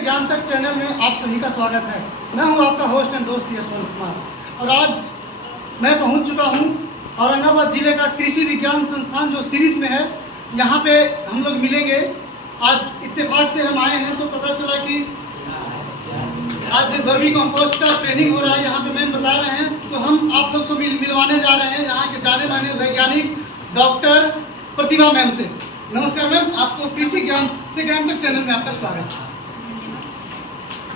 से ज्ञान तक चैनल में आप सभी का स्वागत है। मैं हूं आपका होस्ट एंड दोस्त यशवंत कुमार और आज मैं पहुंच चुका हूं औरंगाबाद जिले का कृषि विज्ञान संस्थान जो सीरीज में है। यहां पे हम लोग मिलेंगे। आज इत्तेफाक से हम आए हैं तो पता चला कि आज वर्मी कंपोस्ट का ट्रेनिंग हो रहा है। यहाँ पे मैम बता रहे हैं तो हम आप लोग से मिलवाने जा रहे हैं यहाँ के जाने माने वैज्ञानिक डॉक्टर प्रतिभा मैम से। नमस्कार मैम, आपको कृषि ज्ञान से ज्ञान तक चैनल में आपका स्वागत है।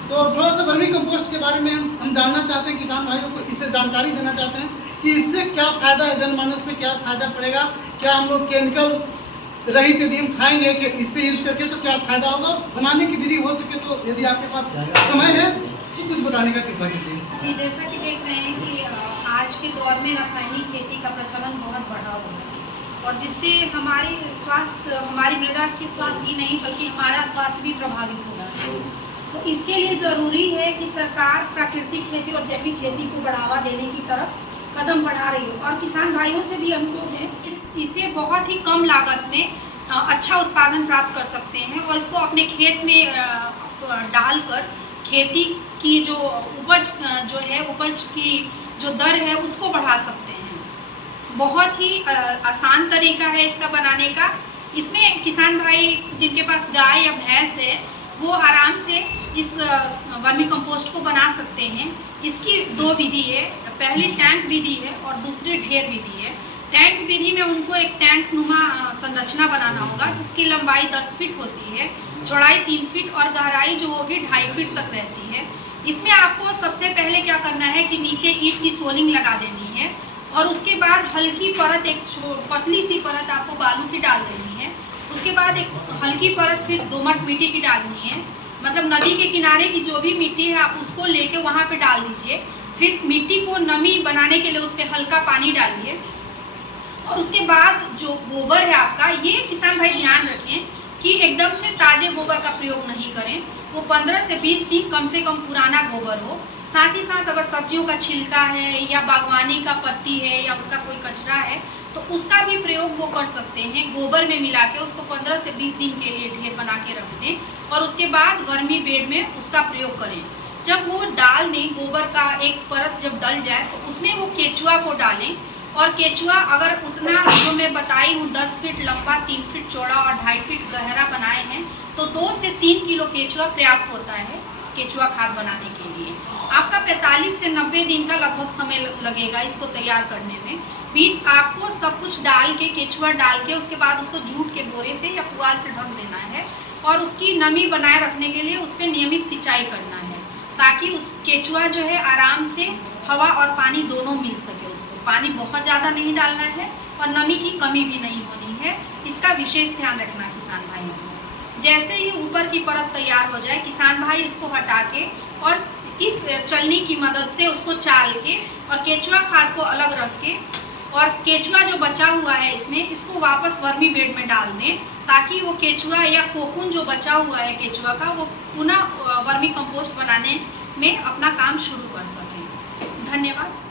तो थोड़ा सा वर्मी कंपोस्ट के बारे में हम जानना चाहते हैं, किसान भाइयों को इससे जानकारी देना चाहते हैं कि इससे क्या फायदा है, जनमानस में क्या फायदा पड़ेगा, क्या हम लोग केमिकल रहित यदि हम खाएंगे कि इससे यूज करके तो क्या फायदा होगा, बनाने की विधि हो सके तो यदि आपके पास समय है तो कुछ बताने का कृपा कीजिए। जी, जैसा कि देख रहे हैं कि आज के दौर में रासायनिक खेती का प्रचलन बहुत बढ़ा हुआ है और जिससे हमारी स्वास्थ्य, हमारी मृदा की स्वास्थ्य ही नहीं बल्कि हमारा स्वास्थ्य भी प्रभावित हो रहा है। तो इसके लिए ज़रूरी है कि सरकार प्राकृतिक खेती और जैविक खेती को बढ़ावा देने की तरफ कदम बढ़ा रही है और किसान भाइयों से भी अनुरोध है इसे बहुत ही कम लागत में अच्छा उत्पादन प्राप्त कर सकते हैं और इसको अपने खेत में डालकर खेती की जो उपज की जो दर है उसको बढ़ा सकते हैं। बहुत ही आसान तरीका है इसका बनाने का। इसमें किसान भाई जिनके पास गाय या भैंस है वो आराम से इस वर्मी कंपोस्ट को बना सकते हैं। इसकी दो विधि है, पहली टैंक विधि है और दूसरी ढेर विधि है। टैंक विधि में उनको एक टैंक नुमा संरचना बनाना होगा जिसकी लंबाई 10 फीट होती है, चौड़ाई 3 फीट और गहराई जो होगी 2.5 फीट तक रहती है। इसमें आपको सबसे पहले क्या करना है कि नीचे ईंट की सोलिंग लगा देनी है और उसके बाद हल्की परत, एक पतली सी परत आपको बालू की डाल देनी है। उसके बाद एक हल्की परत फिर दोमट मिट्टी की डालनी है, मतलब नदी के किनारे की जो भी मिट्टी है आप उसको लेके वहाँ पे डाल दीजिए। फिर मिट्टी को नमी बनाने के लिए उस पर हल्का पानी डालिए और उसके बाद जो गोबर है आपका, ये किसान भाई ध्यान रखें कि एकदम से ताज़े गोबर का प्रयोग नहीं करें। वो 15 से 20 दिन कम से कम पुराना गोबर हो। साथ ही साथ अगर सब्जियों का छिलका है या बागवानी का पत्ती है या उसका कोई कचरा है तो उसका भी प्रयोग वो कर सकते हैं। गोबर में मिला के उसको 15 से 20 दिन के लिए ढेर बना के रख दें और उसके बाद वर्मी बेड में उसका प्रयोग करें। जब वो डाल दें, गोबर का एक परत जब डल जाए तो उसमें वो केचुआ को डालें और केचुआ अगर उतना जो मैं बताई हूँ 10 फीट लंबा, 3 फीट चौड़ा और 2.5 फीट गहरा बनाए हैं तो 2 से 3 किलो केचुआ पर्याप्त होता है केचुआ खाद बनाने के लिए। आपका 45 से 90 दिन का लगभग समय लगेगा इसको तैयार करने में। बीज आपको सब कुछ डाल के, केचुआ डाल के उसके बाद उसको जूट के बोरे से या पुआल से ढक देना है और उसकी नमी बनाए रखने के लिए उस पर नियमित सिंचाई करना है ताकि उस केचुआ जो है आराम से हवा और पानी दोनों मिल सके। उसको पानी बहुत ज़्यादा नहीं डालना है और नमी की कमी भी नहीं होनी है। इसका विशेष ध्यान रखना किसान भाइयों को। जैसे ही ऊपर की परत तैयार हो जाए किसान भाई उसको हटा के और इस चलनी की मदद से उसको चाल के और केचुआ खाद को अलग रख के और केचुआ जो बचा हुआ है इसको वापस वर्मी बेड में डाल दें ताकि वो केचुआ या कोकून जो बचा हुआ है केचुआ का वो पुनः वर्मी कंपोस्ट बनाने में अपना काम शुरू कर सकें। धन्यवाद।